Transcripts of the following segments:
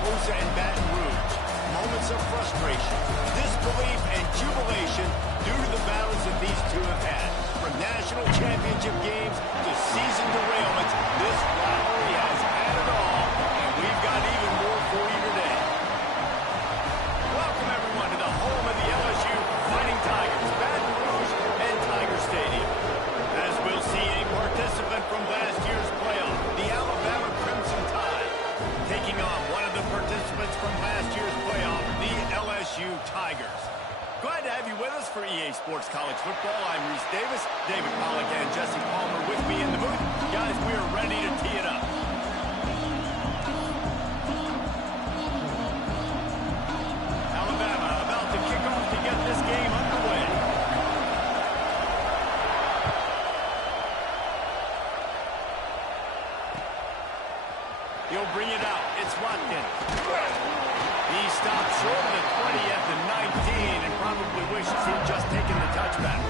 Tuscaloosa and Baton Rouge. Moments of frustration, disbelief, and jubilation due to the battles that these two have had. From national championship games to season derailments, this rivalry has had it all, and we've got even more for you today. Welcome, everyone, to the home of the LSU Fighting Tigers, Baton Rouge and Tiger Stadium. As we'll see, a participant from last year's playoff, the Alabama Crimson Tide, taking on one of the participants from last year's playoff, the LSU Tigers. Glad to have you with us for EA Sports College Football. I'm Reese Davis, David Pollack, and Jesse Palmer with me in the booth. Guys, we are ready to tee it up. Alabama about to kick off to get this game underway. He'll bring it out. It's Watkins. He stopped short of the 20 at the 19 and probably wishes he'd just taken the touchback.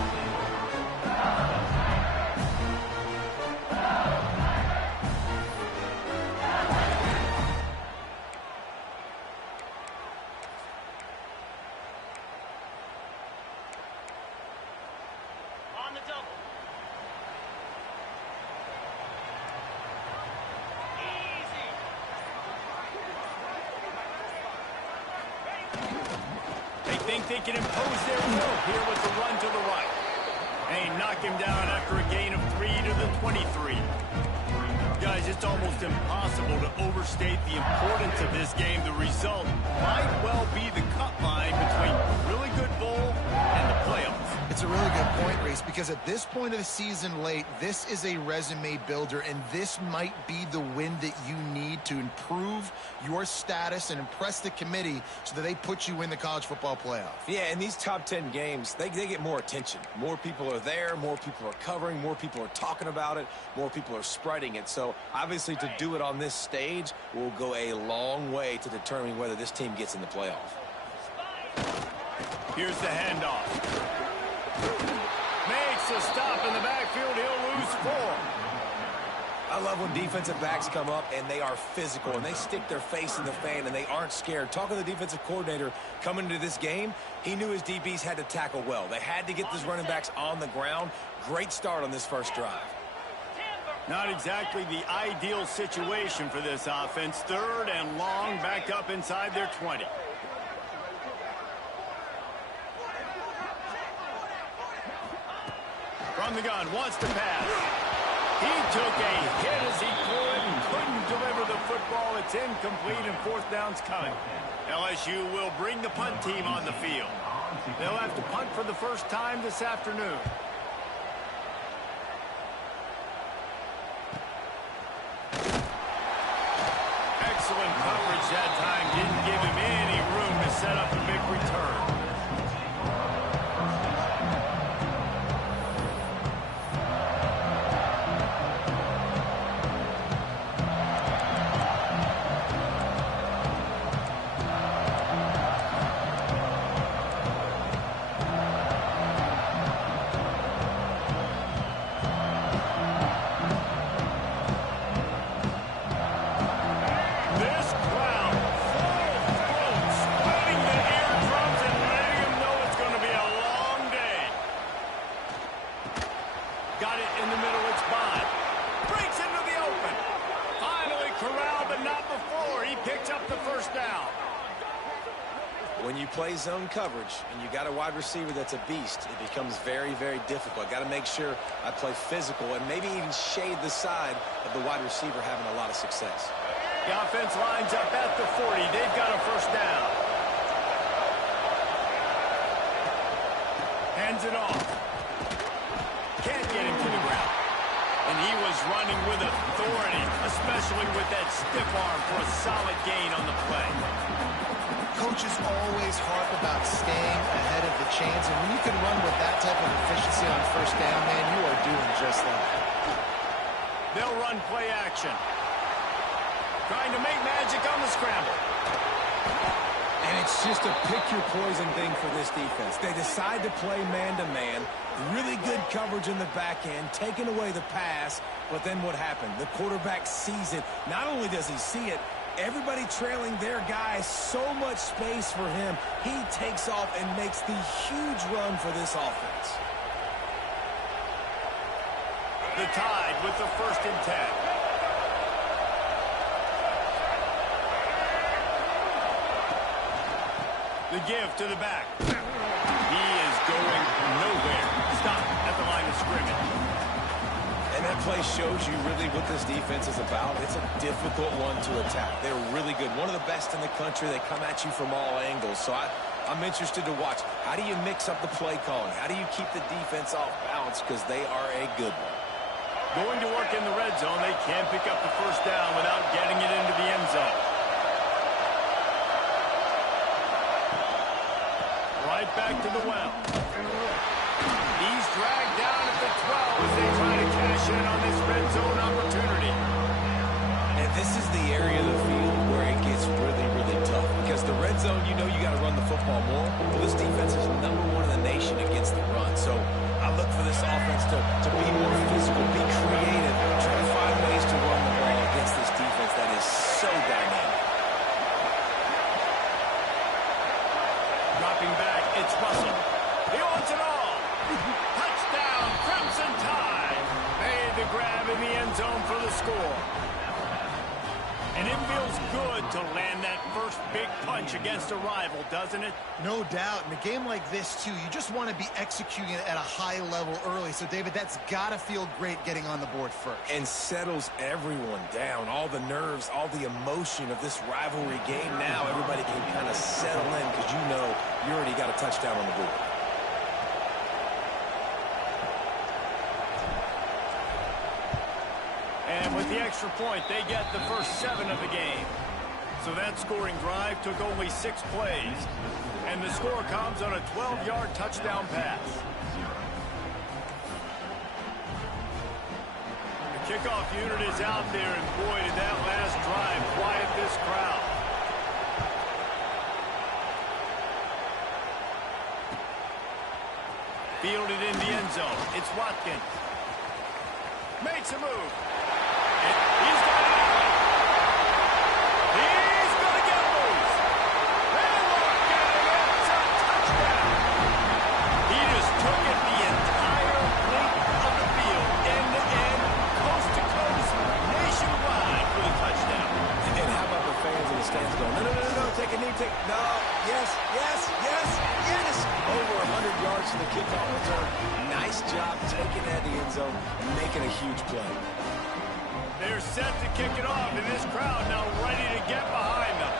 On the double. They can impose their will here with the run to the right. And knock him down after a gain of 3 to the 23. Guys, it's almost impossible to overstate the importance of this game. The result might well be the cut line between a really good bowl and the playoffs. It's a really good point, Reese, because at this point of the season late, this is a resume builder, and this might be the win that you need to improve your status and impress the committee so that they put you in the college football playoff. Yeah, in these top 10 games, they get more attention. More people are there, more people are covering, more people are talking about it, more people are spreading it. So, obviously, to do it on this stage will go a long way to determining whether this team gets in the playoff. Here's the handoff. Makes a stop in the backfield. He'll lose 4. I love when defensive backs come up and they are physical and they stick their face in the fan and they aren't scared. Talking to the defensive coordinator coming into this game, he knew his DBs had to tackle well. They had to get these running backs on the ground. Great start on this first drive. Not exactly the ideal situation for this offense. 3rd and long, back up inside their 20. From the gun, wants to pass. He took a hit as he threw it and couldn't deliver the football. It's incomplete and 4th down's coming. LSU will bring the punt team on the field. They'll have to punt for the first time this afternoon. Excellent coverage that time. Didn't give him any room to set up a big return. Got it in the middle, it's Bond. Breaks into the open. Finally corralled, but not before. He picks up the first down. When you play zone coverage and you got a wide receiver that's a beast, it becomes very, very difficult. Got to make sure I play physical and maybe even shade the side of the wide receiver having a lot of success. The offense lines up at the 40. They've got a first down. Hands it off. Can't get him to the ground. And he was running with authority, especially with that stiff arm for a solid gain on the play. Coaches always harp about staying ahead of the chains, and when you can run with that type of efficiency on first down, man, you are doing just that. They'll run play action. Trying to make magic on the scramble. And it's just a pick-your-poison thing for this defense. They decide to play man-to-man, really good coverage in the back end, taking away the pass, but then what happened? The quarterback sees it. Not only does he see it, Everybody trailing their guy, so much space for him. He takes off and makes the huge run for this offense. The Tide with the 1st and 10. The give to the back. He is going nowhere. Stop at the line of scrimmage. And that play shows you really what this defense is about. It's a difficult one to attack. They're really good. One of the best in the country. They come at you from all angles. So I'm interested to watch. How do you mix up the play calling? How do you keep the defense off balance? Because they are a good one. Going to work in the red zone. They can't pick up the 1st down without getting it into the end zone. Right back to the well. He's dragged down at the 12 as they try to cash in on this red zone opportunity. And this is the area of the field where it gets really, really tough. Because the red zone, you know you got to run the football more. Well, this defense is #1 in the nation against the run. So I look for this offense to be more physical, be creative, try to find ways to run the ball against this defense that is so dynamic. Dropping back, it's Russell. He wants it all. Touchdown, Crimson Tide. Made the grab in the end zone for the score. And it feels good to land that first big punch against a rival, doesn't it? No doubt. In a game like this, too, you just want to be executing it at a high level early. So, David, that's got to feel great getting on the board first. And settles everyone down. All the nerves, all the emotion of this rivalry game now. Everybody can kind of settle in because you know you already got a touchdown on the board. And with the extra point, they get the first 7 of the game. So that scoring drive took only 6 plays. And the score comes on a 12-yard touchdown pass. The kickoff unit is out there, and boy, did that last drive quiet this crowd. Fielded in the end zone. It's Watkins. Makes a move. And he's got it out. He's going to get loose. They walk out, and it's a touchdown. He just took it the entire length of the field, end-to-end, coast-to-coast, nationwide for the touchdown. And how about the fans in the stands going, no, take a knee, no, yes, over 100 yards to the kickoff return. Nice job taking that to the end zone, making a huge play. They're set to kick it off, and this crowd now ready to get behind them.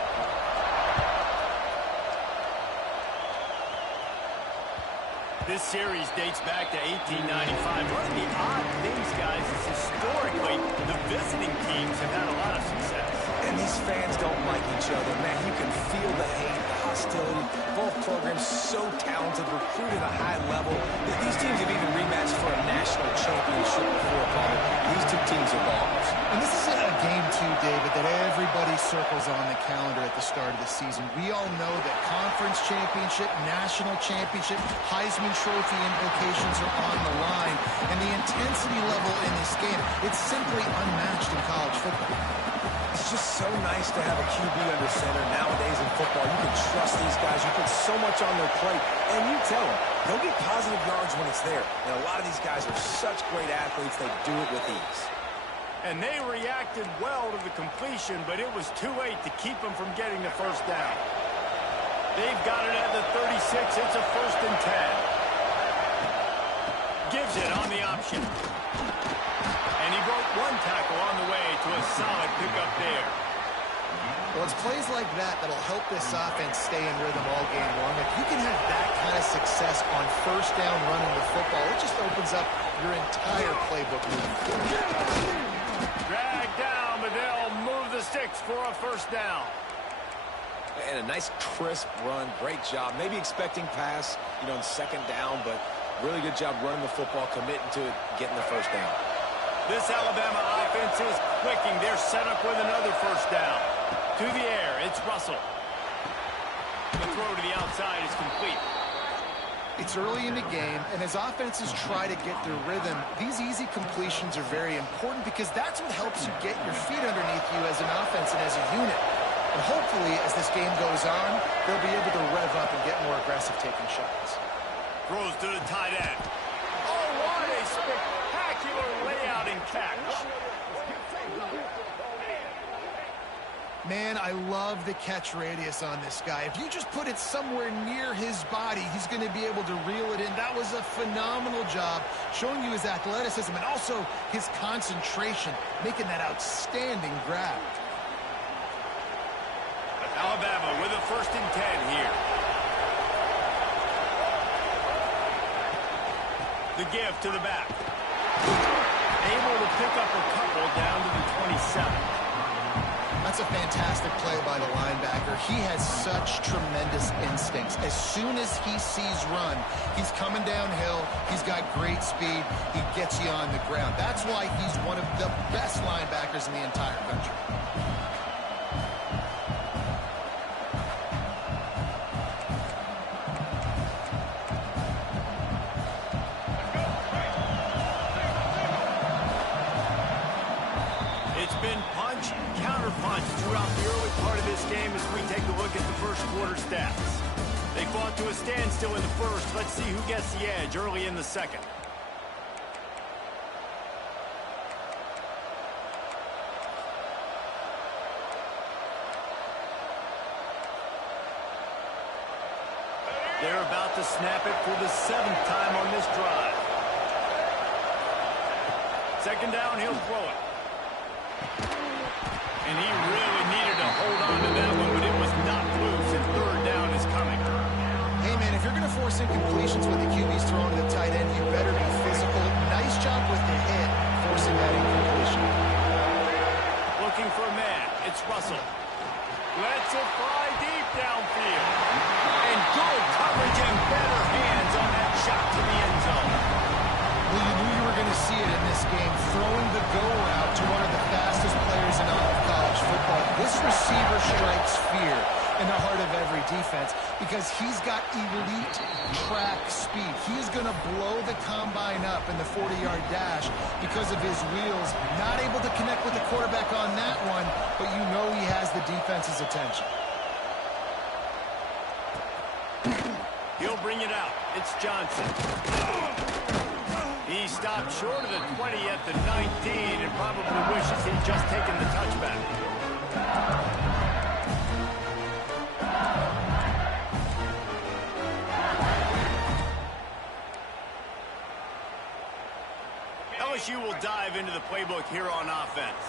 This series dates back to 1895. One of the odd things, guys, is historically the visiting teams have had a lot of success. And these fans don't like each other. Man, you can feel the hate, the hostility. Both programs so talented, recruited at a high level. These teams have even rematched for a national championship before, Paul. These two teams are ballers. And this is a game, too, David, that everybody circles on the calendar at the start of the season. We all know that conference championship, national championship, Heisman Trophy implications are on the line. And the intensity level in this game, it's simply unmatched in college football. It's just so nice to have a QB under center nowadays in football. You can trust these guys. You put so much on their plate, and you tell them, they'll get positive yards when it's there. And a lot of these guys are such great athletes, they do it with ease. And they reacted well to the completion, but it was too late to keep them from getting the first down. They've got it at the 36. It's a 1st and 10. Gives it on the option. And he broke one tackle on the way to a solid pickup there. Well, it's plays like that that'll help this offense stay in rhythm all game long. If you can have that kind of success on 1st down running the football, it just opens up your entire playbook moving forward. Dragged down, but they'll move the sticks for a 1st down. And a nice crisp run, great job. Maybe expecting pass, in 2nd down, but really good job running the football, committing to it, getting the 1st down. This Alabama offense is clicking. They're set up with another 1st down. To the air, it's Russell. The throw to the outside is complete. It's early in the game, and as offenses try to get their rhythm, these easy completions are very important because that's what helps you get your feet underneath you as an offense and as a unit. And hopefully, as this game goes on, they'll be able to rev up and get more aggressive taking shots. Throws to the tight end. Oh, what a spectacular layout and catch. Man, I love the catch radius on this guy. If you just put it somewhere near his body, he's going to be able to reel it in. That was a phenomenal job, showing you his athleticism and also his concentration, making that outstanding grab. Alabama with a 1st and 10 here. The give to the back. Able to pick up a couple down to the 27. That's a fantastic play by the linebacker. He has such tremendous instincts. As soon as he sees run, he's coming downhill. He's got great speed. He gets you on the ground. That's why he's one of the best linebackers in the entire country. Throughout the early part of this game as we take a look at the first quarter stats. They fought to a standstill in the first. Let's see who gets the edge early in the second. They're about to snap it for the 7th time on this drive. 2nd down, he'll throw it. And he really needed to hold on to that one, but it was not loose, and 3rd down is coming. Hey, man, if you're going to force incompletions when the QB's throwing to the tight end, you better be physical. Nice job with the hit, forcing that incompletion. Looking for a man. It's Russell. Lets it fly deep downfield. And good coverage and better hands on that shot to the end zone. Well, you knew you were going to see it in this game, throwing the go route to one of the fastest players in all of college football. This receiver strikes fear in the heart of every defense because he's got elite track speed. He's going to blow the combine up in the 40-yard dash because of his wheels. Not able to connect with the quarterback on that one, but you know he has the defense's attention. He'll bring it out. It's Johnson. He stopped short of the 20 at the 19 and probably wishes he'd just taken the touchback. LSU will dive into the playbook here on offense.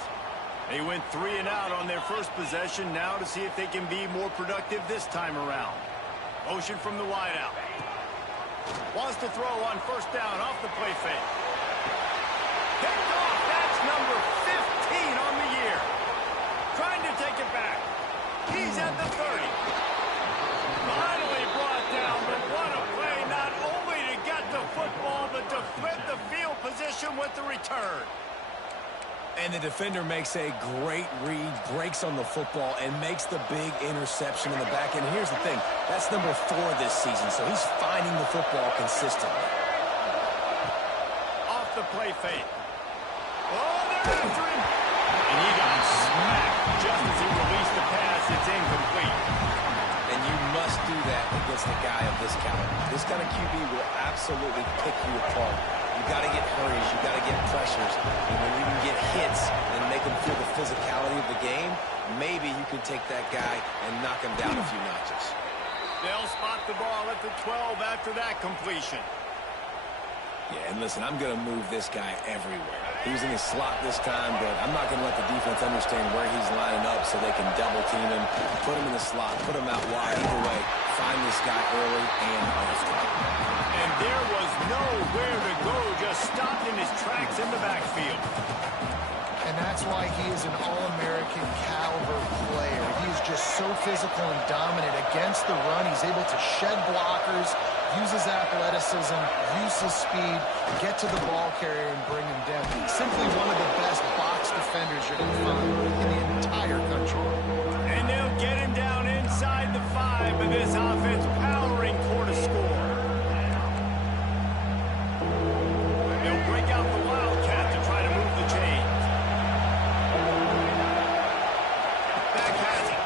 They went 3 and out on their first possession, now to see if they can be more productive this time around. Motion from the wideout. Wants to throw on 1st down off the play fake. Picked off. That's number 15 on the year. Trying to take it back. He's at the 30. Finally brought down, but what a play, not only to get the football, but to flip the field position with the return. And the defender makes a great read, breaks on the football, and makes the big interception in the back end. Here's the thing. That's number 4 this season, so he's finding the football consistently. Off the play fake. Oh, they're after him. And he got smacked just as he released the pass. It's incomplete. And you must do that against a guy of this caliber. This kind of QB will absolutely pick you apart. You got to get hurries, you got to get pressures, and when you can get hits and make them feel the physicality of the game, maybe you can take that guy and knock him down a few notches. They'll spot the ball at the 12 after that completion. Yeah, and listen, I'm going to move this guy everywhere. He was in his slot this time, but I'm not going to let the defense understand where he's lining up so they can double team him, put him in the slot, put him out wide. Either way, find this guy early and often. And there was nowhere to go, just stopped in his tracks in the backfield. And that's why he is an All-American caliber player. He is just so physical and dominant against the run. He's able to shed blockers, use his athleticism, use his speed, get to the ball carrier and bring him down. Simply one of the best box defenders you're going to find in the entire country. And they'll get him down inside the 5, and this offense powering toward a score. They'll break out the Wildcat to try to move the chains. Back has it.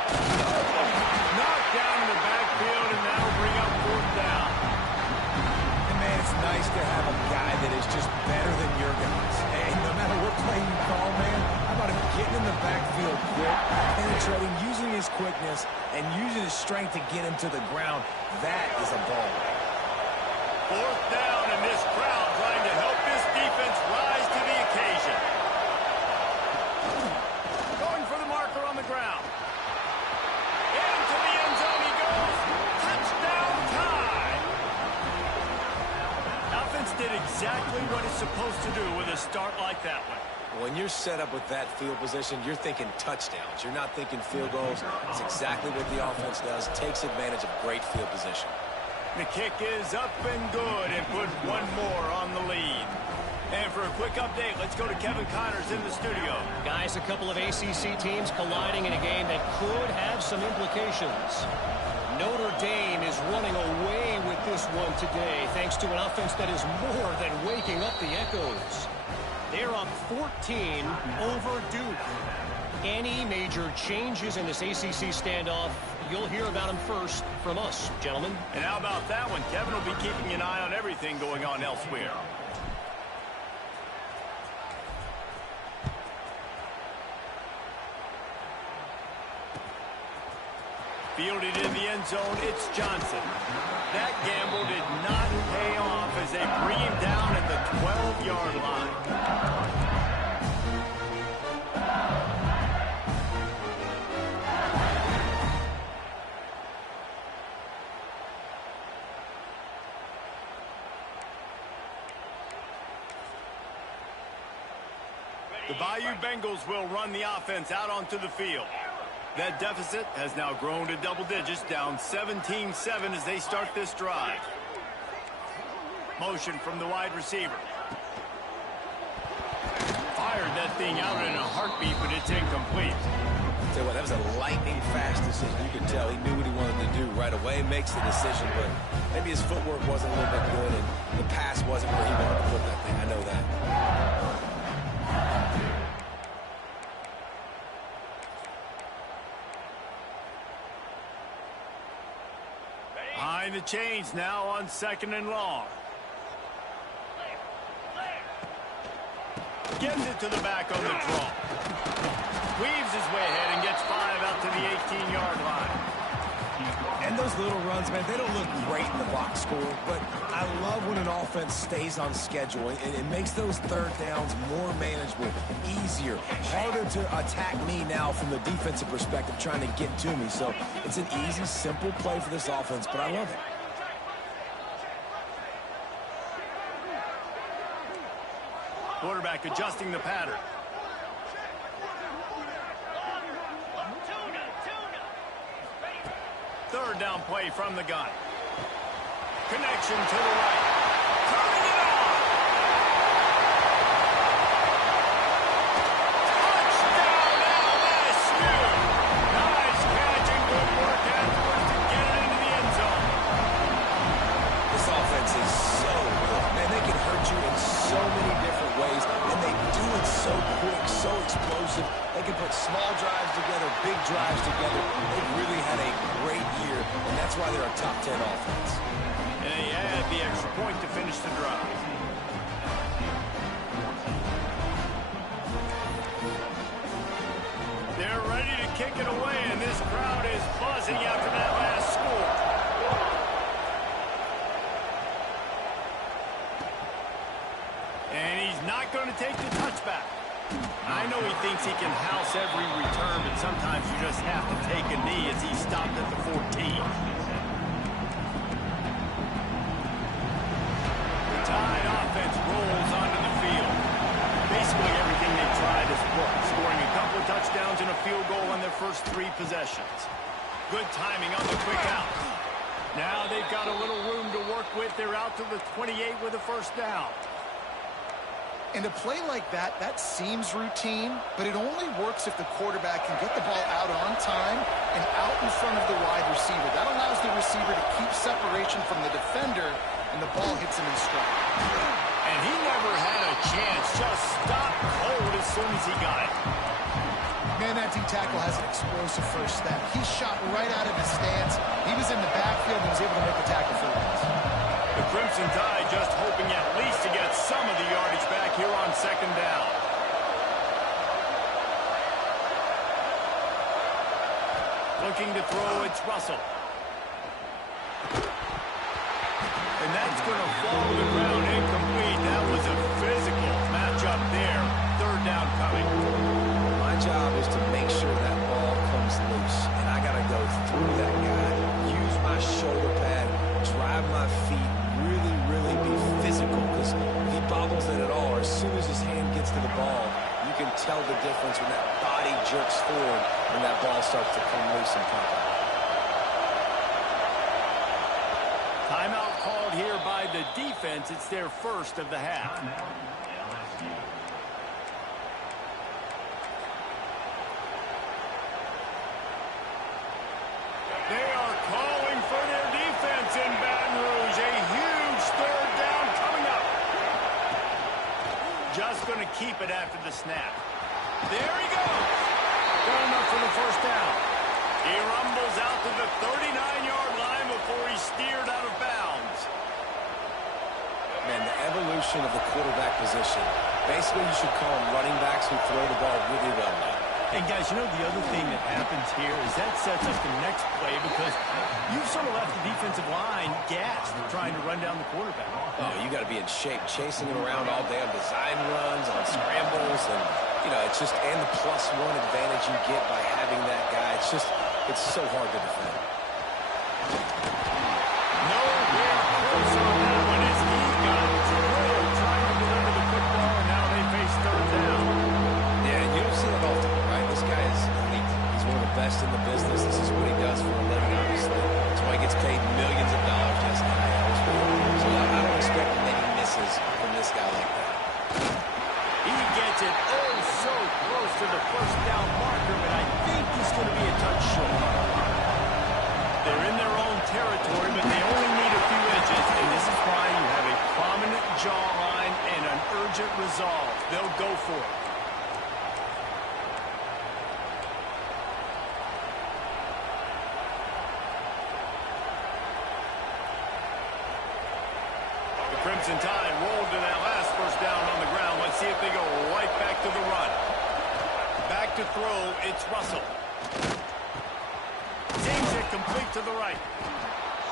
just better than your guys. Hey, no matter what play you call, man, how about him getting in the backfield quick, penetrating, using his quickness, and using his strength to get him to the ground. That is a ball. Fourth down, and this crowd trying to help this defense rise to the occasion. Going for the marker on the ground. Into the end zone he goes. Touchdown time. Offense did exactly what it's supposed to do with a start like that one. When you're set up with that field position, you're thinking touchdowns. You're not thinking field goals. It's exactly what the offense does. Takes advantage of great field position. The kick is up and good and put one more on the lead. And for a quick update, let's go to Kevin Connors in the studio. Guys, a couple of ACC teams colliding in a game that could have some implications. Notre Dame is running away with this one today thanks to an offense that is more than waking up the echoes. They're up 14 over Duke. Any major changes in this ACC standoff, you'll hear about them first from us, gentlemen. And how about that one? Kevin will be keeping an eye on everything going on elsewhere. Fielded in the end zone, it's Johnson. That gamble did not pay off as they bring him down at the 12-yard line. The Bayou Bengals will run the offense out onto the field. That deficit has now grown to double digits, down 17-7 as they start this drive. Motion from the wide receiver. Fired that thing out in a heartbeat, but it's incomplete. Tell you what, that was a lightning-fast decision. You could tell he knew what he wanted to do right away, makes the decision, but maybe his footwork wasn't a little bit good, and the pass wasn't where he wanted to put that thing. I know that. Behind the chains now on 2nd and long. Gives it to the back on the draw. Weaves his way ahead and gets 5 out to the 18-yard line. And those little runs, man, they don't look great in the box score, but I love when an offense stays on schedule, and it makes those third downs more manageable, easier, harder to attack me now from the defensive perspective trying to get to me. So it's an easy, simple play for this offense, but I love it. Quarterback adjusting the pattern. Third down play from the gun. Connection to the right. Turning it on. Touchdown LSU. Nice catch and good work afterwards to get it into the end zone. This offense is so good. Man, they can hurt you in so many different ways, and they do it so quick, so explosive. They can put small drives together, big drives together. They've really had a great year, and that's why they're a top 10 offense. And they add the extra point to finish the drive. They're ready to kick it away, and this crowd is buzzing after that last score. And he's not going to take the touchback. I know he thinks he can house every return, but sometimes you just have to take a knee as he stopped at the 14. The Tide offense rolls onto the field. Basically everything they tried has worked, scoring a couple of touchdowns and a field goal on their first 3 possessions. Good timing on the quick out. Now they've got a little room to work with. They're out to the 28 with a first down. And a play like that seems routine, but it only works if the quarterback can get the ball out on time and out in front of the wide receiver. That allows the receiver to keep separation from the defender, and the ball hits him in stride. And he never had a chance, just stopped cold as soon as he got it. Man, that D-tackle has an explosive first step. He shot right out of his stance. He was in the backfield and was able to make the tackle for once. The Crimson Tide just hoping at least to get some of the Looking to throw, it's Russell. And that's going to fall to the ground, incomplete. That was a physical matchup there. Third down coming. My job is to make sure that ball comes loose, and I got to go through that guy, use my shoulder pad, drive my feet, really be physical, because if he bobbles it at all, or as soon as his hand gets to the ball, you can tell the difference when that body jerks forward and that ball starts to come loose and pop out. Timeout called here by the defense. It's their first of the half. They are calling for their defense in Baton Rouge. A huge third down coming up. Just going to keep it after the snap. There he goes. Good enough for the first down. He rumbles out to the 39-yard line before he's steered out of bounds. Man, the evolution of the quarterback position. Basically, you should call them running backs who throw the ball really well now. And guys, you know, the other thing that happens here is that sets up the next play because you've sort of left the defensive line gassed trying to run down the quarterback. Oh, you got to be in shape, chasing him around all day on design runs, on scrambles, and, you know, it's just, and the +1 advantage you get by having that guy. It's just, it's so hard to defend. Nowhere close on that one as he got drilled trying to deliver the football, and now they face third down. Yeah, and you don't see that often, right? This guy is elite. He's one of the best in the business. This is what he does for a living, obviously. That's why he gets paid millions of dollars just now. So I don't expect many misses from this guy like that. He gets it oh so close to the first down marker, but I think he's going to be a touch short. They're in their own territory, but they only need a few inches, and this is why you have a prominent jawline and an urgent resolve. They'll go for it. The Crimson Tide rolled to that last first down on the ground. Let's see if they go right back to the run. Back to throw, it's Russell. Seems it complete to the right.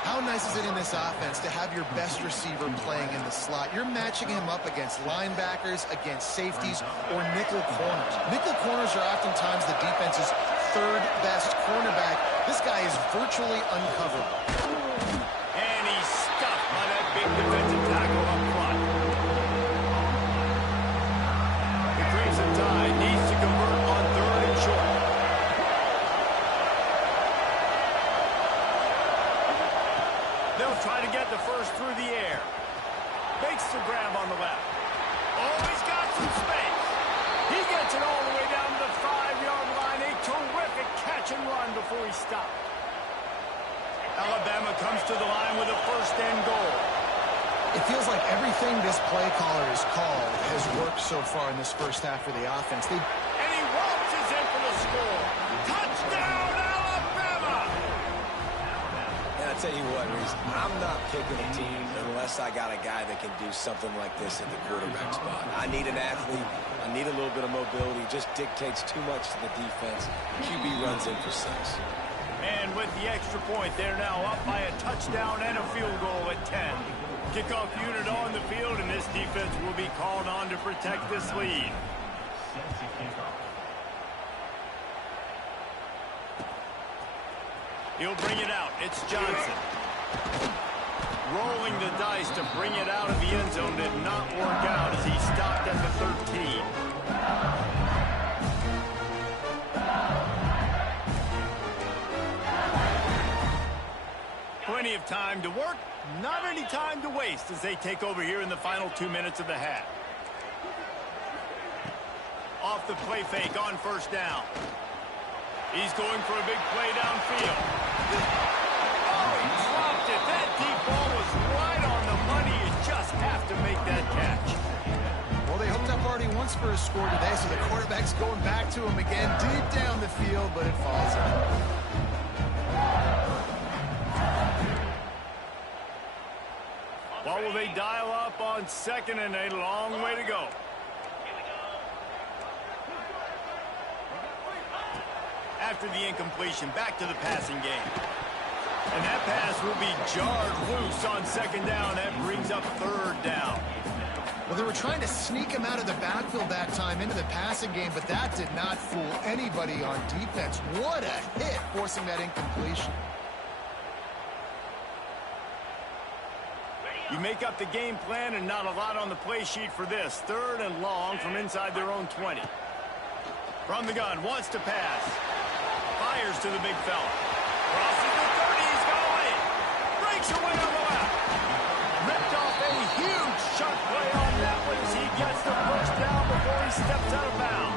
How nice is it in this offense to have your best receiver playing in the slot? You're matching him up against linebackers, against safeties, or nickel corners. Nickel corners are oftentimes the defense's third best cornerback. This guy is virtually uncoverable. And he's stuffed by that big defensive tackle up front. The Crimson Tide needs to convert on third and short. They'll try to get the first through the air. Makes the grab on the left. Oh, he's got some space. He gets it all the way down to the 5-yard line. A terrific catch and run before he stopped. Alabama comes to the line with a first and goal. It feels like everything this play caller has called has worked so far in this first half for the offense. And he waltzes in for the score. Touchdown, Alabama! And I tell you what, Reese, I'm not picking a team unless I got a guy that can do something like this at the quarterback spot. I need an athlete. I need a little bit of mobility. Just dictates too much to the defense. QB runs in for 6. And with the extra point, they're now up by a touchdown and a field goal at 10. Kickoff unit on the field, and this defense will be called on to protect this lead. He'll bring it out. It's Johnson. Rolling the dice to bring it out of the end zone did not work out as he stopped at the 13. Plenty of time to work, not any time to waste as they take over here in the final 2 minutes of the half. Off the play fake on first down. He's going for a big play downfield. Oh, he dropped it. That deep ball was right on the money. You just have to make that catch. Well, they hooked up already once for a score today, so the quarterback's going back to him again deep down the field, but it falls out. What will they dial up on second and a long way to go? after the incompletion. Back to the passing game. And that pass will be jarred loose on second down. That brings up third down. Well, they were trying to sneak him out of the backfield that time into the passing game, but that did not fool anybody on defense. What a hit, forcing that incompletion. You make up the game plan and not a lot on the play sheet for this. Third and long from inside their own 20. From the gun, wants to pass. Fires to the big fella. Crosses the 30, he's going. Breaks away on the left. Ripped off a huge shot play on that one as he gets the first down before he steps out of bounds.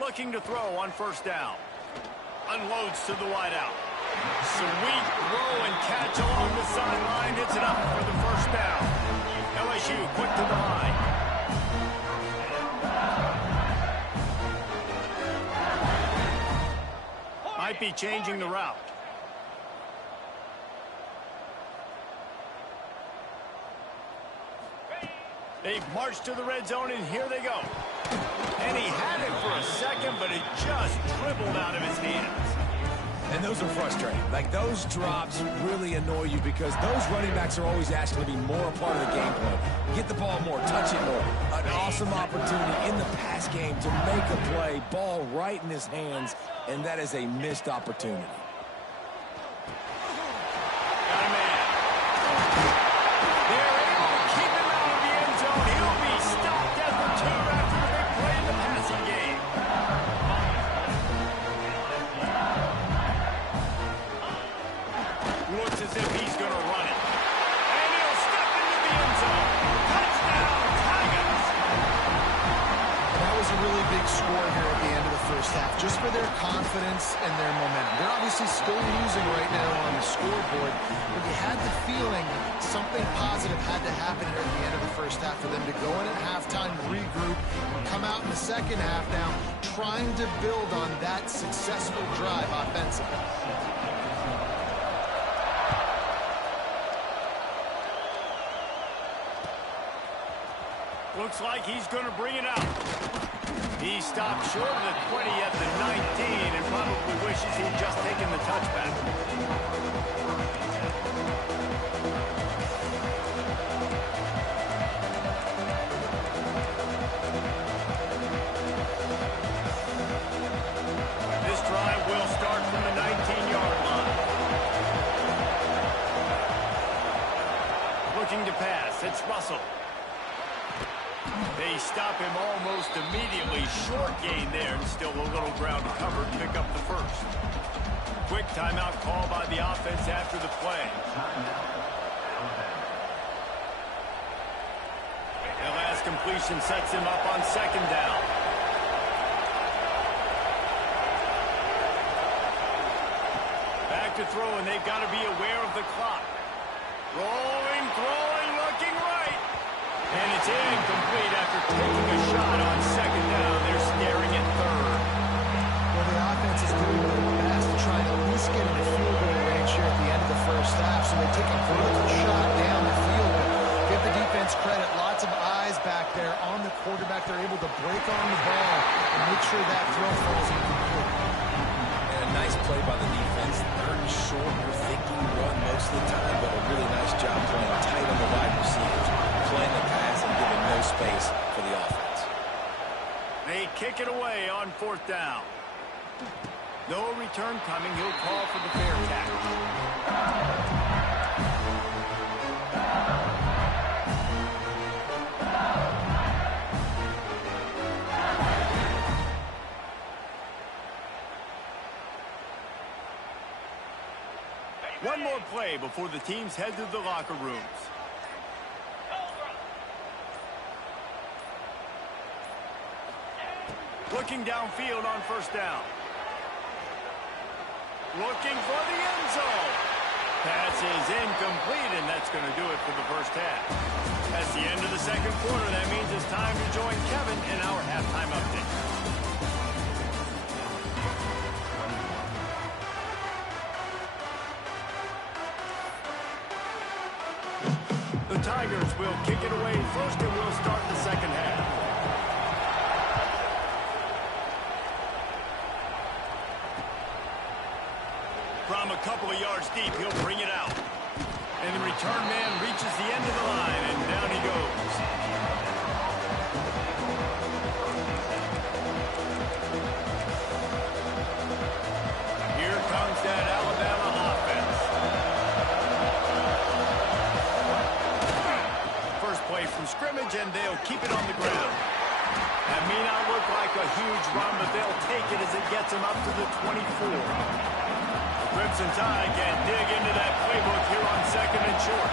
Looking to throw on first down. Unloads to the wideout. Sweet throw and catch along the sideline. Hits it up for the first down. LSU quick to the line. Might be changing the route. They've marched to the red zone, and here they go. And he had it for a second, but it just dribbled out of his hands. And those are frustrating. Like, those drops really annoy you because those running backs are always asked to be more a part of the game plan. Get the ball more, touch it more. An awesome opportunity in the pass game to make a play, ball right in his hands, and that is a missed opportunity. Got a man. They're able to keep him out of the end zone. He'll be stopped at the 2 after the big play in the passing game. Looks as if he's going to run it. And he'll step into the end zone. Touchdown, Tigers! That was a really big score here at the end of the first half, just for their confidence and their momentum. They're obviously still losing right now on the scoreboard, but you had the feeling something positive had to happen here at the end of the first half for them to go in at halftime, regroup, and come out in the second half now trying to build on that successful drive offensively. Looks like he's going to bring it out. He stopped short of the 20 at the 19 and probably wishes he'd just taken the touchback. This drive will start from the 19-yard line. Looking to pass. It's Russell. They stop him almost immediately. Short gain there, and still a little ground covered. Pick up the first. Quick timeout call by the offense after the play. That last completion sets him up on second down. Back to throw, and they've got to be aware of the clock. Rolling, throwing, looking right. And it's incomplete after taking a shot on second down. They're staring at third. Well, the offense is doing their best to try and at least get into field goal range here at the end of the first half, so they take a vertical shot down the field. But give the defense credit. Lots of eyes back there on the quarterback. They're able to break on the ball and make sure that throw falls incomplete. And a nice play by the defense. Third and short, you're thinking run most of the time, but a really nice job playing tight on the wide receivers, playing the pass and giving no space for the offense. They kick it away on fourth down. No return coming. He'll call for the fair catch. One more play before the teams head to the locker rooms. Looking downfield on first down. Looking for the end zone. Pass is incomplete, and that's going to do it for the first half. That's the end of the second quarter. That means it's time to join Kevin in our halftime update. The Tigers will kick it away first, and we'll start the second half. From a couple of yards deep, he'll bring it out. And the return man reaches the end of the line, and down he goes. Here comes that Alabama offense. First play from scrimmage, and they'll keep it on the ground. That may not look like a huge run, but they'll take it as it gets them up to the 24. Crimson Tide can dig into that playbook here on second and short.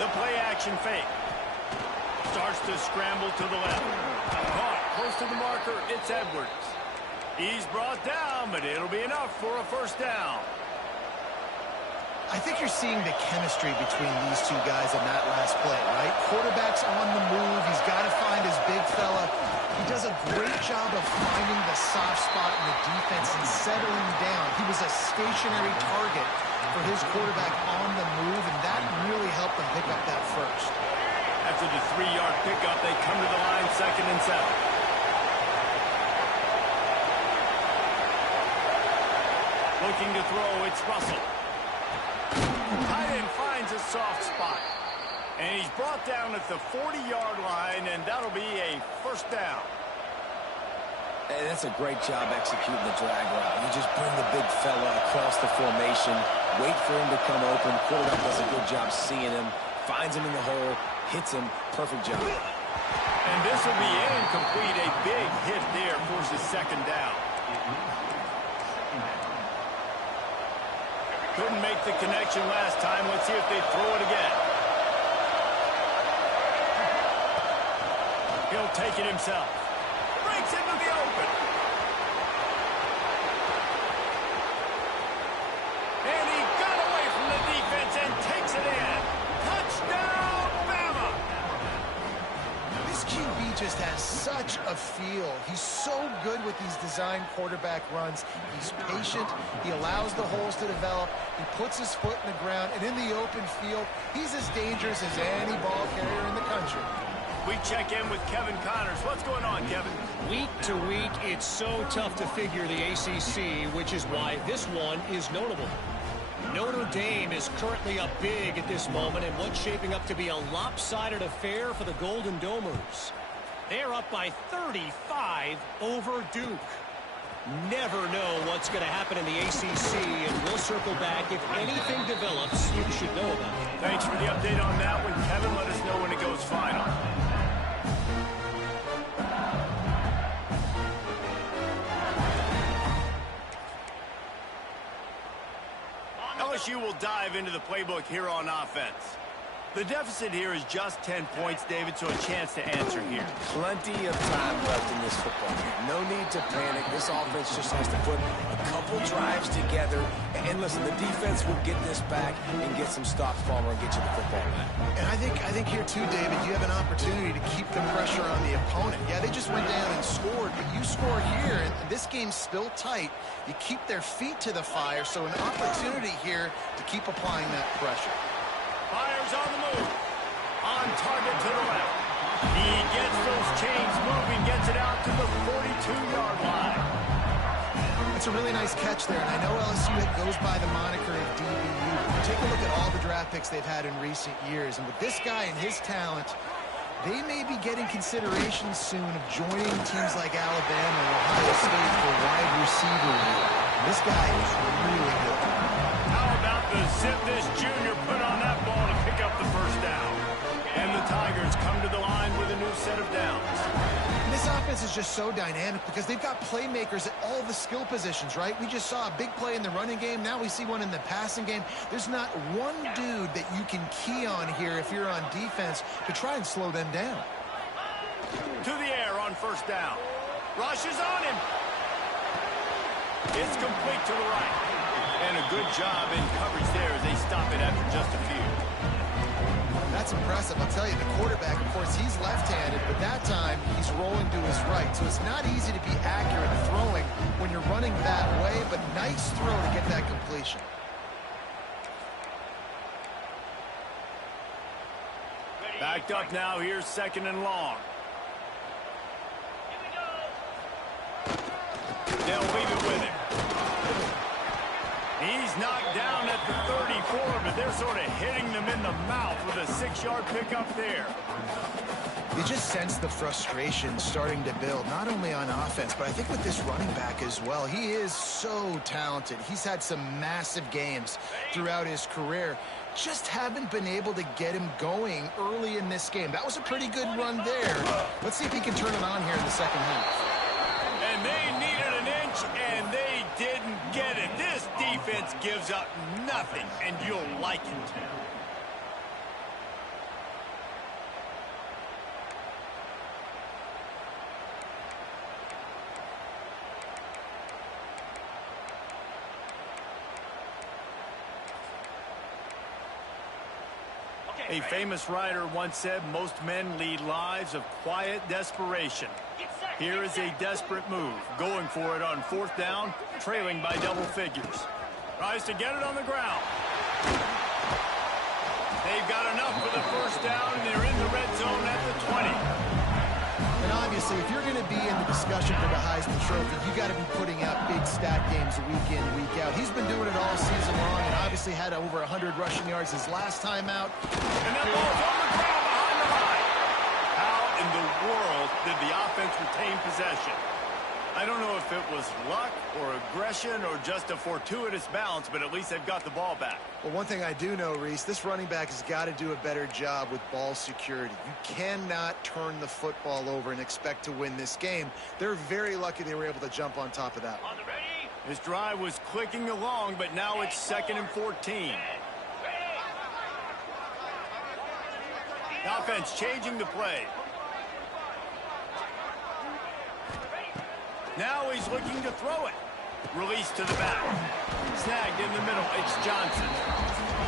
The play action fake. Starts to scramble to the left. Caught close to the marker. It's Edwards. He's brought down, but it'll be enough for a first down. I think you're seeing the chemistry between these two guys in that last play, right? Quarterback's on the move. He's got to find his big fella. He does a great job of finding the soft spot in the defense and settling down. He was a stationary target for his quarterback on the move, and that really helped them pick up that first. After the 3-yard pickup, they come to the line, 2nd and 7. Looking to throw, it's Russell. Tight end finds a soft spot. And he's brought down at the 40-yard line, and that'll be a first down. Hey, that's a great job executing the drag route. You just bring the big fella across the formation, wait for him to come open. Quarterback does a good job seeing him, finds him in the hole, hits him. Perfect job. And this will be incomplete. A big hit there forces second down. Couldn't make the connection last time. Let's see if they throw it again. He'll take it himself. Breaks into the open. And he got away from the defense and takes it in. Touchdown, Bama! This QB just has such a feel. He's so good with these design quarterback runs. He's patient. He allows the holes to develop. He puts his foot in the ground. And in the open field, he's as dangerous as any ball carrier in the country. We check in with Kevin Connors. What's going on, Kevin? Week to week, it's so tough to figure the ACC, which is why this one is notable. Notre Dame is currently up big at this moment in what's shaping up to be a lopsided affair for the Golden Domers. They're up by 35 over Duke. Never know what's going to happen in the ACC, and we'll circle back if anything develops you should know about it. Thanks for the update on that one, Kevin. Let us know when it goes final. LSU will dive into the playbook here on offense. The deficit here is just 10 points, David, so a chance to answer here. Plenty of time left in this football game. No need to panic. This offense just has to put a couple drives together. And listen, the defense will get this back and get some stops, Palmer, and get you the football back. And I think here too, David, you have an opportunity to keep the pressure on the opponent. Yeah, they just went down and scored, but you score here, and this game's still tight. You keep their feet to the fire, so an opportunity here to keep applying that pressure. Fires on the move. On target to the left. He gets those chains moving, gets it out to the 42-yard line. It's a really nice catch there, and I know LSU goes by the moniker of DBU. Take a look at all the draft picks they've had in recent years, and with this guy and his talent, they may be getting consideration soon of joining teams like Alabama and Ohio State for wide receiver. This guy is really good. How about the zip this junior put on that ball to pick up the first down? And the Tigers come to the line with a new set of downs. And this offense is just so dynamic because they've got playmakers at all the skill positions, right? We just saw a big play in the running game. Now we see one in the passing game. There's not one dude that you can key on here if you're on defense to try and slow them down. To the air on first down. Rush is on him. It's complete to the right. And a good job in coverage there as they stop it after just a few. That's impressive. I'll tell you, the quarterback, of course, he's left-handed, but that time he's rolling to his right. So it's not easy to be accurate throwing when you're running that way, but nice throw to get that completion. Backed up now. Here's 2nd and long. Here we go. They'll leave it with him. He's knocked down at the 34, but they're sort of hitting them in the mouth with a 6-yard pickup there. You just sense the frustration starting to build, not only on offense, but I think with this running back as well. He is so talented. He's had some massive games throughout his career. Just haven't been able to get him going early in this game. That was a pretty good run there. Let's see if he can turn it on here in the second half. And they needed an inch, and they didn't get it. This defense gives up nothing, and you'll like it. A famous writer once said, most men lead lives of quiet desperation. Here is a desperate move, going for it on 4th down, trailing by double figures. Tries to get it on the ground. They've got enough for the 1st down, and they're in the red zone at the 20. And obviously, if you're going to be in the discussion for the Heisman Trophy, you got to be putting out big stat games week in, week out. He's been doing it all season long and obviously had over 100 rushing yards his last time out. And that ball's on the ground behind the line. How in the world did the offense retain possession? I don't know if it was luck or aggression or just a fortuitous bounce, but at least they've got the ball back. Well, one thing I do know, Reese, this running back has got to do a better job with ball security. You cannot turn the football over and expect to win this game. They're very lucky they were able to jump on top of that. On the ready. This drive was clicking along, but now it's 2nd and 14. The offense changing the play. Now he's looking to throw it. Release to the back. Snagged in the middle. It's Johnson.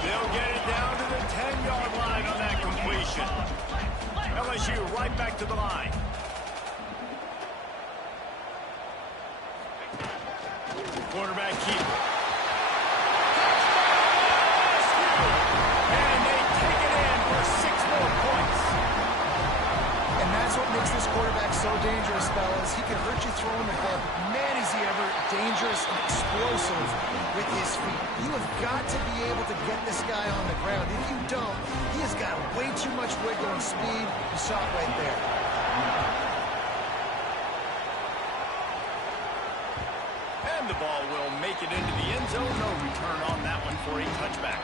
They'll get it down to the 10-yard line on that completion. LSU right back to the line. Quarterback keeper. And they take it in for 6 more points. And that's what makes this quarterback so dangerous, fellas. He can hurt you throwing the ball. Man, is he ever dangerous and explosive with his feet. You have got to be able to get this guy on the ground. If you don't, he has got way too much wiggle and speed. You saw it right there. And the ball will make it into the end zone. No return on that one for a touchback.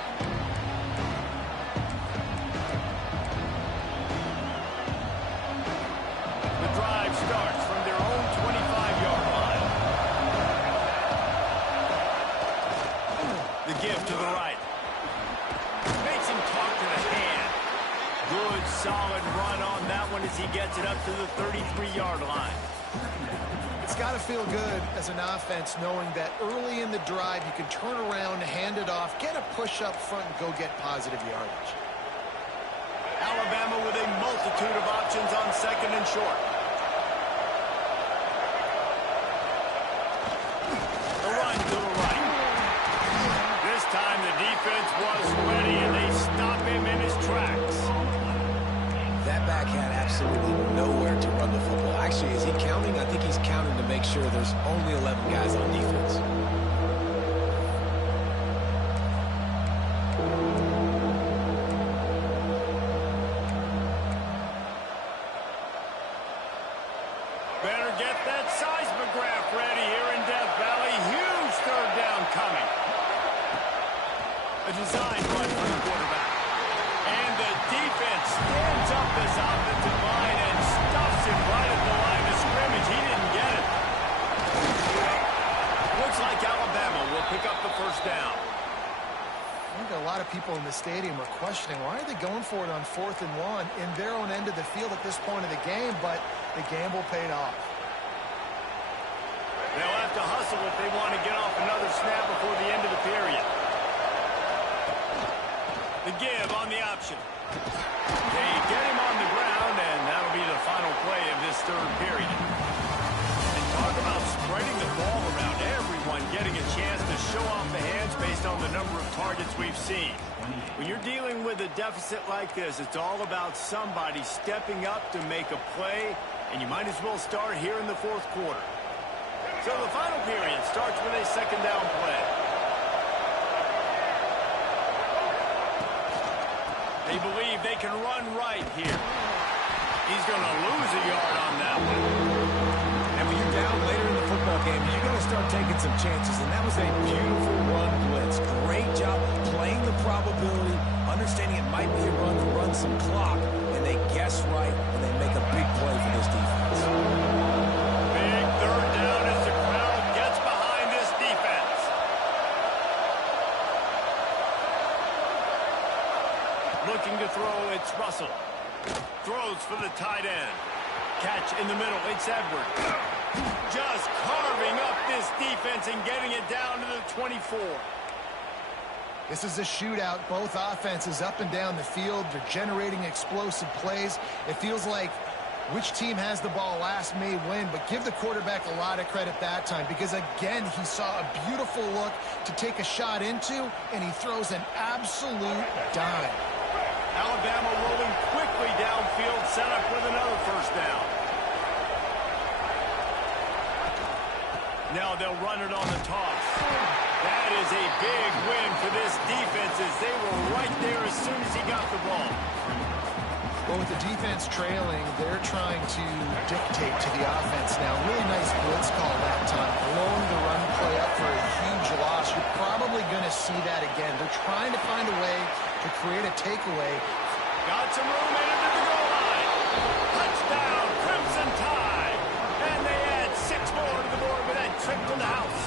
The drive starts from their own 25-yard line. The give to the right. Makes him talk to the hand. Good, solid run on that one as he gets it up to the 33-yard line. It's got to feel good as an offense knowing that early in the drive you can turn around, hand it off, get a push up front, and go get positive yardage. Alabama with a multitude of options on 2nd and short. The run to the right. This time the defense was ready, and they stop him in his tracks. That back had absolutely nowhere to run the football. Actually, is he counting? I think he's counting to make sure there's only 11 guys on defense. Better get that seismograph ready here in Death Valley. Huge 3rd down coming. A design run for the quarterback. And the defense stands up this offensive line and stuffs him right at the line of scrimmage. He didn't get it. Looks like Alabama will pick up the 1st down. I think a lot of people in the stadium are questioning why are they going for it on 4th and 1 in their own end of the field at this point of the game, but the gamble paid off. They'll have to hustle if they want to get off another snap before the end of the period. option. They get him on the ground, and that'll be the final play of this third period. And talk about spreading the ball around, everyone getting a chance to show off the hands based on the number of targets we've seen. When you're dealing with a deficit like this, it's all about somebody stepping up to make a play, and you might as well start here in the fourth quarter. So the final period starts with a second down play. They believe they can run right here. He's going to lose a yard on that one. And when you're down later in the football game, you got to start taking some chances, and that was a beautiful run blitz. Great job playing the probability, understanding it might be a run to run some clock, and they guess right, and they make a big play for this defense. Big third down as the crowd gets behind this defense. Looking to throw, it's Russell. Throws for the tight end. Catch in the middle, it's Edwards. Just carving up this defense and getting it down to the 24. This is a shootout. Both offenses up and down the field. They're generating explosive plays. It feels like which team has the ball last may win, but give the quarterback a lot of credit that time because, again, he saw a beautiful look to take a shot into, and he throws an absolute dime. Alabama rolling quickly downfield, set up with another first down. Now they'll run it on the toss. That is a big win for this defense as they were right there as soon as he got the ball. Well, with the defense trailing, they're trying to dictate to the offense now. Really nice blitz call that time. Blowing the run play up for a huge loss. You're probably going to see that again. They're trying to find a way to create a takeaway. Got some room in it to the goal line. Touchdown, Crimson Tide. And they add 6 more to the board with that trip to the house.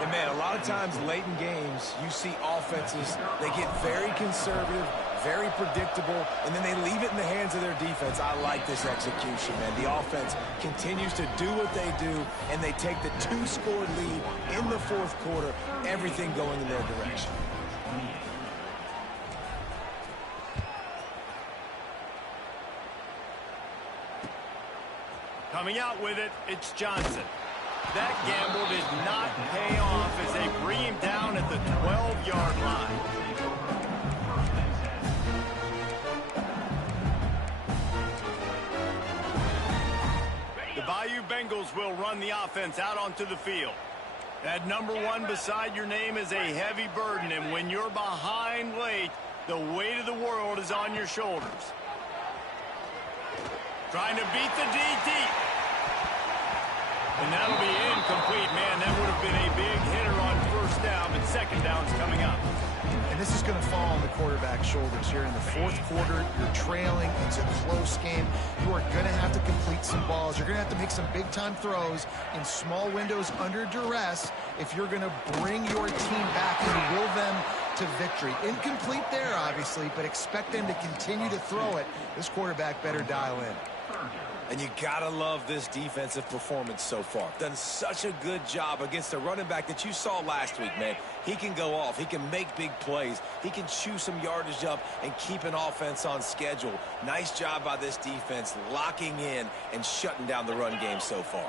And, man, a lot of times late in games, you see offenses, they get very conservative, very predictable, and then they leave it in the hands of their defense. I like this execution, man. The offense continues to do what they do, and they take the 2-score lead in the fourth quarter, everything going in their direction. Coming out with it, it's Johnson. That gamble did not pay off as they bring him down at the 12-yard line. The Bayou Bengals will run the offense out onto the field. That number 1 beside your name is a heavy burden, and when you're behind late, the weight of the world is on your shoulders. Trying to beat the D deep. And that'll be incomplete, man. That would have been a big hitter on first down, but second down's coming up. And this is going to fall on the quarterback's shoulders here in the fourth quarter. You're trailing. It's a close game. You are going to have to complete some balls. You're going to have to make some big-time throws in small windows under duress if you're going to bring your team back and will them to victory. Incomplete there, obviously, but expect them to continue to throw it. This quarterback better dial in. And you gotta love this defensive performance so far. Done such a good job against a running back that you saw last week, man. He can go off. He can make big plays. He can chew some yardage up and keep an offense on schedule. Nice job by this defense locking in and shutting down the run game so far.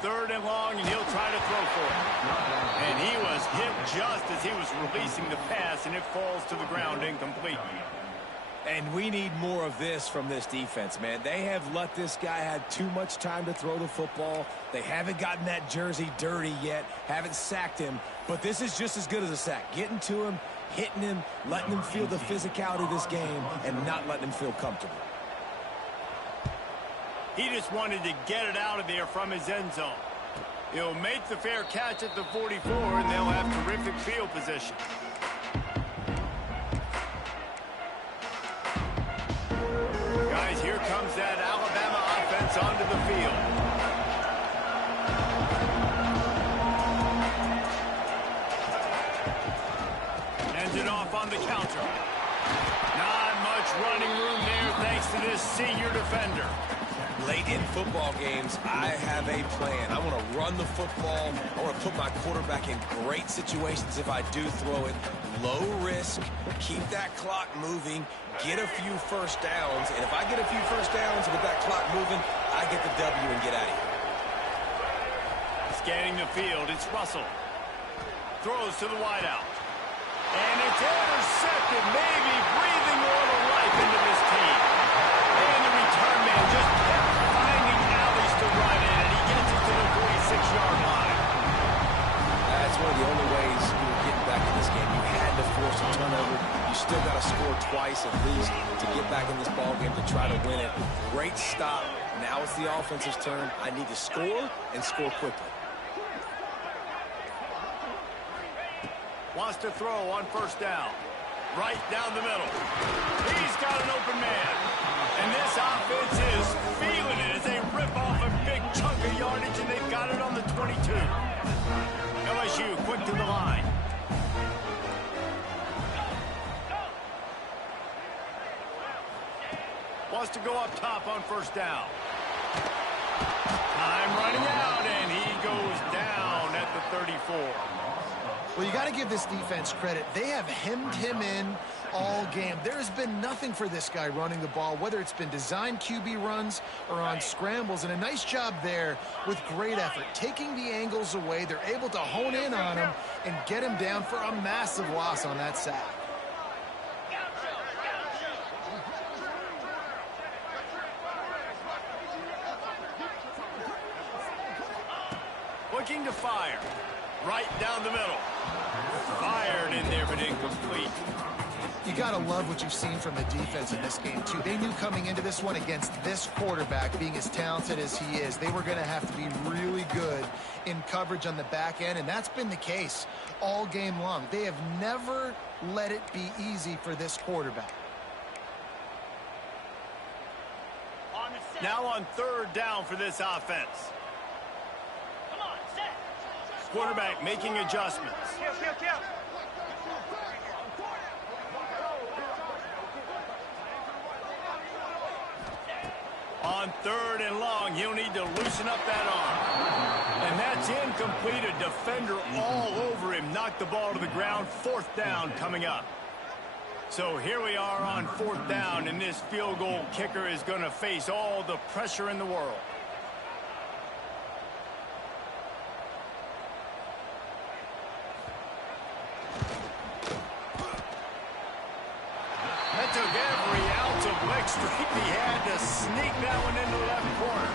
Third and long, and he'll try to throw for it. And he was hit just as he was releasing the pass, and it falls to the ground incomplete. And we need more of this from this defense, man. They have let this guy have too much time to throw the football. They haven't gotten that jersey dirty yet, haven't sacked him. But this is just as good as a sack. Getting to him, hitting him, letting him feel the physicality of this game, and not letting him feel comfortable. He just wanted to get it out of there from his end zone. He'll make the fair catch at the 44, and they'll have terrific field position. Guys, here comes that Alabama offense onto the field. Ends it off on the counter. Not much running room there thanks to this senior defender. Late in football games, I have a plan. I want to run run the football. I want to put my quarterback in great situations if I do throw it. Low risk, keep that clock moving, get a few first downs. And if I get a few first downs with that clock moving, I get the W and get out of here. Scanning the field, it's Russell. Throws to the wideout. And it's intercepted, maybe breathing a little life into this team. And the return man just kept finding alleys to run in, and he gets it to the 46-yard line. That's one of the only ways you were getting back in this game. You had to force a turnover. You still got to score twice at least to get back in this ball game to try to win it. Great stop. Now it's the offense's turn. I need to score and score quickly. Wants to throw on first down. Right down the middle. He's got an open man. And this offense is feeling it as they rip off a big chunk of yardage, and they've got it on the 22. LSU quick to the line. Wants to go up top on first down. Time running out, and he goes down at the 34. Well, you got to give this defense credit. They have hemmed him in all game. There has been nothing for this guy running the ball, whether it's been designed QB runs or on scrambles, and a nice job there with great effort. Taking the angles away, they're able to hone in on him and get him down for a massive loss on that sack. Looking to fire. Right down the middle. Fired in there, but incomplete. You got to love what you've seen from the defense in this game, too. They knew coming into this one against this quarterback, being as talented as he is, they were going to have to be really good in coverage on the back end, and that's been the case all game long. They have never let it be easy for this quarterback. Now on third down for this offense. Quarterback making adjustments. On third and long, he'll need to loosen up that arm. And that's incomplete. A defender all over him. Knocked the ball to the ground. Fourth down coming up. So here we are on fourth down, and this field goal kicker is going to face all the pressure in the world. That took every ounce of leg strength he had to sneak that one into the left corner.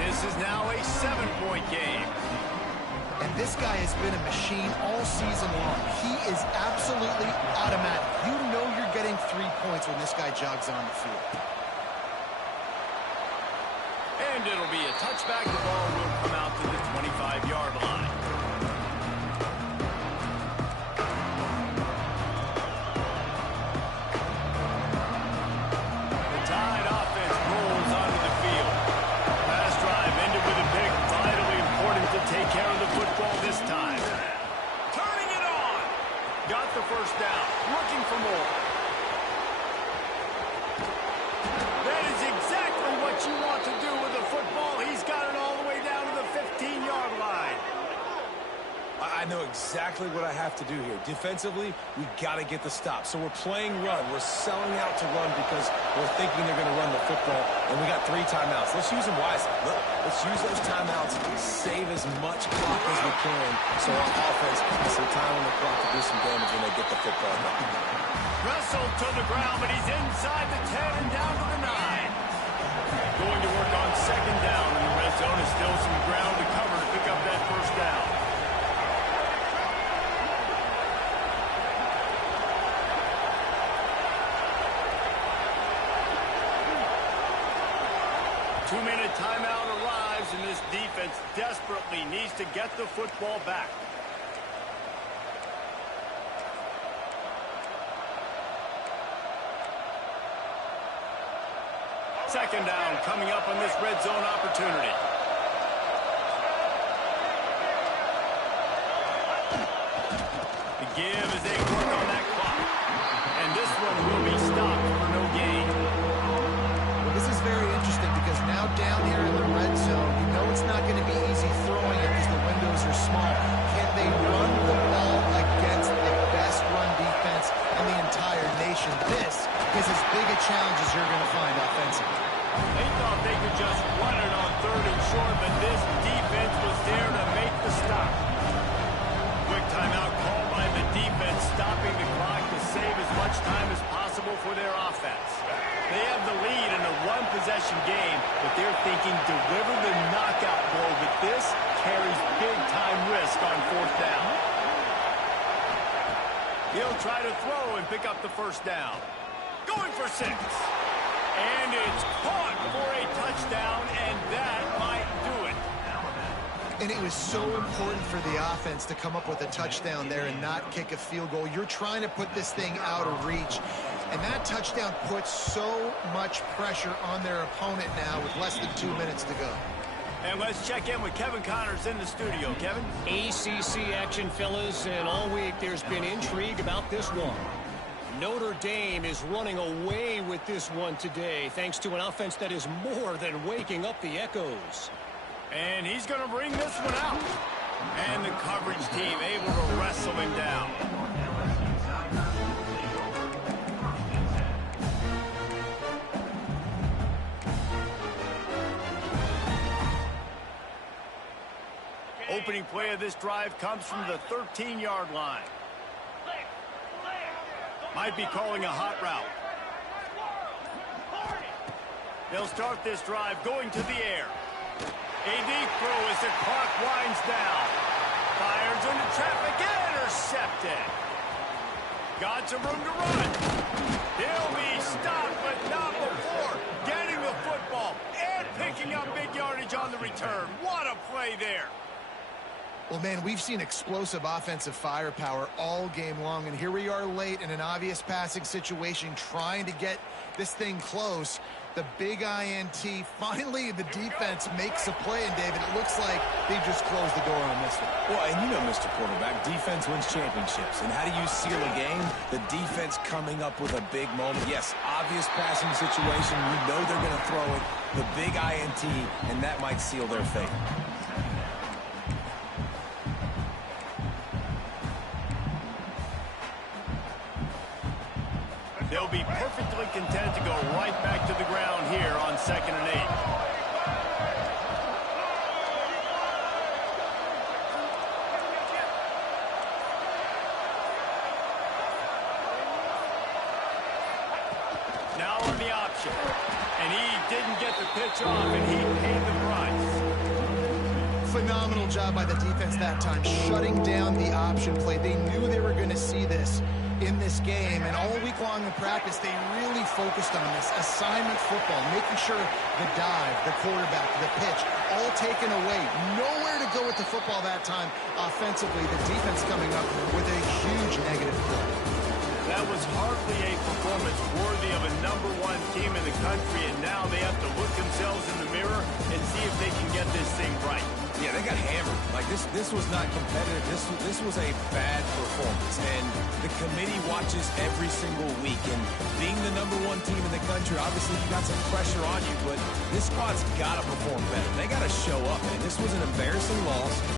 This is now a 7-point game. And this guy has been a machine all season long. He is absolutely automatic. You know you're getting 3 points when this guy jogs on the field. And it'll be a touchback. The ball will come out to the 25-yard line. Take care of the football this time. Turning it on. Got the first down. Looking for more. That is exactly what you want to do with the football. He's got it all the way down to the 15-yard line. I know exactly what I have to do here. Defensively, we've got to get the stop. So we're playing run. We're selling out to run because we're thinking they're going to run the football. And we got 3 timeouts. Let's use them wisely. Look, let's use those timeouts, save as much clock as we can so our offense has some time on the clock to do some damage when they get the football back. Wrestled to the ground, but he's inside the 10 and down to the 9. Going to work on second down in the red zone. Is still some ground to cover to pick up that first down. Two-minute timeout arrives, and this defense desperately needs to get the football back. Second down coming up on this red zone opportunity. The give as they work on that clock. And this one will be stopped for no gain. Well, this is very interesting because now down here in the red zone, you know it's not going to be easy throwing it you're going to find offensively. They thought they could just run it on 3rd and short, but this defense was there to make the stop. Quick timeout called by the defense, stopping the clock to save as much time as possible for their offense. They have the lead in a one-possession game, but they're thinking deliver the knockout blow, but this carries big-time risk on 4th down. He'll try to throw and pick up the 1st down. Going for 6. And it's caught for a touchdown, and that might do it. And it was so important for the offense to come up with a touchdown there and not kick a field goal. You're trying to put this thing out of reach. And that touchdown puts so much pressure on their opponent now with less than 2 minutes to go. And let's check in with Kevin Connors in the studio. Kevin? ACC action, fellas, and all week there's been intrigue about this one. Notre Dame is running away with this one today, thanks to an offense that is more than waking up the echoes. And he's going to bring this one out. And the coverage team able to wrestle him down. Opening play of this drive comes from the 13-yard line. Might be calling a hot route. They'll start this drive going to the air. A deep throw as the clock winds down. Fires into traffic, intercepted. Got some room to run. He'll be stopped, but not before getting the football and picking up big yardage on the return. What a play there. Well, man, we've seen explosive offensive firepower all game long, and here we are late in an obvious passing situation trying to get this thing close. The big INT, finally the defense makes a play, and David, it looks like they just closed the door on this one. Well, and you know, Mr. Quarterback, defense wins championships. And how do you seal a game? The defense coming up with a big moment. Yes, obvious passing situation. You know they're going to throw it. The big INT, and that might seal their fate. They'll be perfectly content to go right back to the ground here on 2nd and 8. Now on the option. And he didn't get the pitch off, and he paid the price. Phenomenal job by the defense that time, shutting down the option play. They knew they were going to see this in this game, and all week long in practice, they really focused on this assignment football, making sure the dive, the quarterback, the pitch, all taken away. Nowhere to go with the football that time offensively. The defense coming up with a huge negative play. That was hardly a performance worthy of a #1 team in the country, and now they have to look themselves in the mirror and see if they can get this thing right. Yeah, they got hammered. Like, this was not competitive. This was a bad performance. And the committee watches every single week. And being the #1 team in the country, obviously you got some pressure on you, but this squad's got to perform better. They got to show up, man. This was an embarrassing loss.